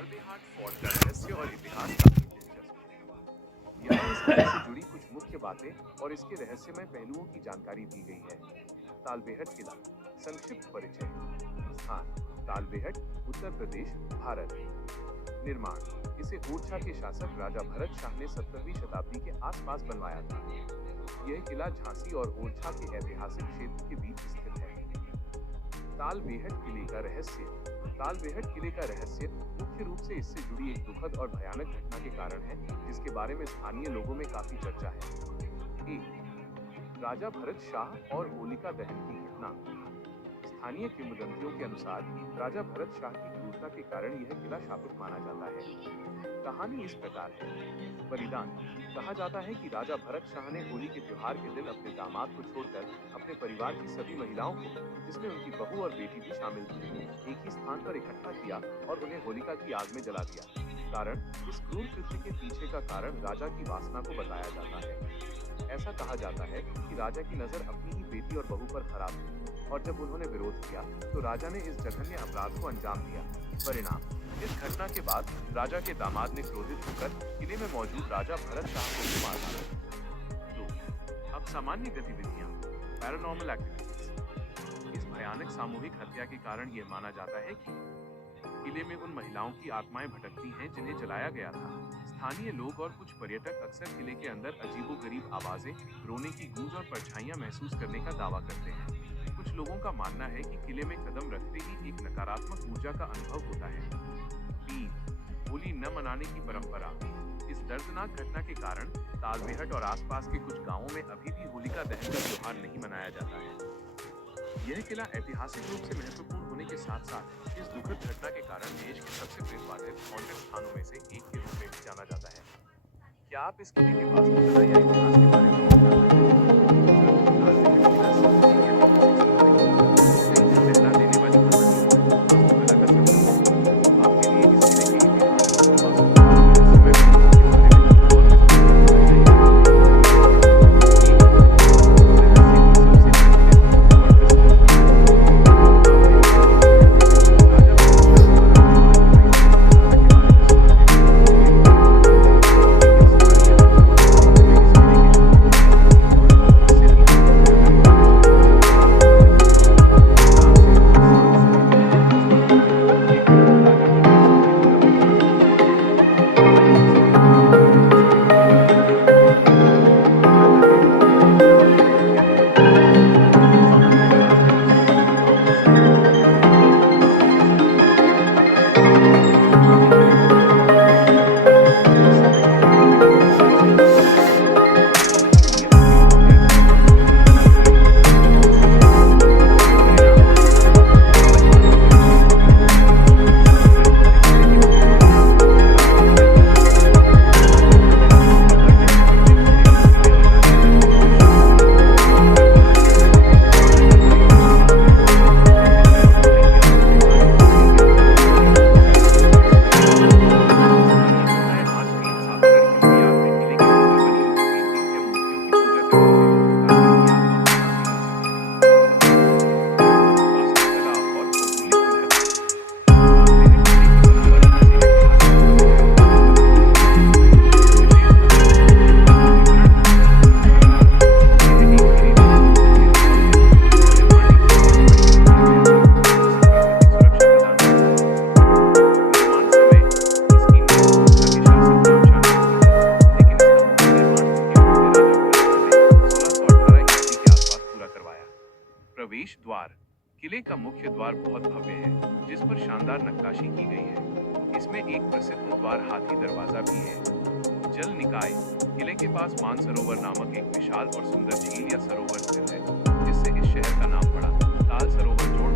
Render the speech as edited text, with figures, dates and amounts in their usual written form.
Talbehat fort का रहस्य और इतिहास काफी दिलचस्प है। यहाँ इस किले से जुड़ी कुछ मुख्य बातें और इसके रहस्यमय पहलुओं की जानकारी दी गई है। तालबेहट किला, संक्षिप्त परिचय। स्थान, तालबेहट, उत्तर प्रदेश, भारत। निर्माण, इसे ओरछा के शासक राजा भरत शाह ने 17वीं शताब्दी के आसपास बनवाया था। यह किला झांसी और ओरछा के ऐतिहासिक क्षेत्र के बीच स्थित है। तालबेहट किले का रहस्य। तालबेहट किले का रहस्य मुख्य रूप से इससे जुड़ी एक दुखद और भयानक घटना के कारण है, जिसके बारे में स्थानीय लोगों में काफी चर्चा है। 1. राजा भरत शाह और होलिका दहन की घटना। स्थानीय किंवदंतियों के अनुसार राजा भरत शाह की क्रूरता के कारण यह किला शापित माना जाता है। कहानी इस प्रकार है। बलिदान, कहा जाता है कि राजा भरत शाह ने होली के त्योहार के दिन अपने दामाद को छोड़कर अपने परिवार की सभी महिलाओं को, जिसमें उनकी बहू और बेटी भी शामिल थी, एक ही स्थान पर इकट्ठा किया और उन्हें होलिका की आग में जला दिया। कारण, इस क्रूर कृत्य के पीछे का कारण राजा की वासना को बताया जाता है। ऐसा कहा जाता है कि राजा की नजर अपनी ही बेटी और बहू पर खराब थी, और जब उन्होंने विरोध किया तो राजा ने इस जघन्य अपराध को अंजाम दिया। परिणाम, इस घटना के बाद राजा के दामाद ने क्रोधित होकर किले में मौजूद राजा भरत शाह को भी मार डाला। 2. अब सामान्य गतिविधियां, पैरानॉर्मल एक्टिविटीज। इस भयानक सामूहिक हत्या के कारण यह माना जाता है कि किले में उन महिलाओं की आत्माएं भटकती हैं जिन्हें जलाया गया था। स्थानीय लोग और कुछ पर्यटक अक्सर किले के अंदर अजीबोगरीब आवाजें, रोने की गूंज और परछाइयां महसूस करने का दावा करते हैं। कुछ लोगों का मानना है कि किले में कदम रखते ही एक नकारात्मक ऊर्जा का अनुभव होता है। 3. होली न मनाने की परंपरा। इस दर्दनाक घटना के कारण तालबेहट और आसपास के कुछ गांवों में अभी भी होलिका दहन का त्योहार नहीं मनाया जाता है। यह किला ऐतिहासिक रूप से महत्वपूर्ण होने के साथ साथ इस दुखद घटना के कारण देश के सबसे प्रेमबाधित हॉन्टेड स्थानों में से एक के रूप में भी जाना जाता है। क्या आप इस किले की वास्तुकला या इतिहास के बारे में और जानना चाहते हैं? प्रवेश द्वार। किले का मुख्य द्वार बहुत भव्य है, जिस पर शानदार नक्काशी की गई है। इसमें एक प्रसिद्ध द्वार हाथी दरवाजा भी है। जल निकाय। किले के पास मानसरोवर नामक एक विशाल और सुंदर झील या सरोवर स्थित है, जिससे इस शहर का नाम पड़ा। ताल सरोवर जोड़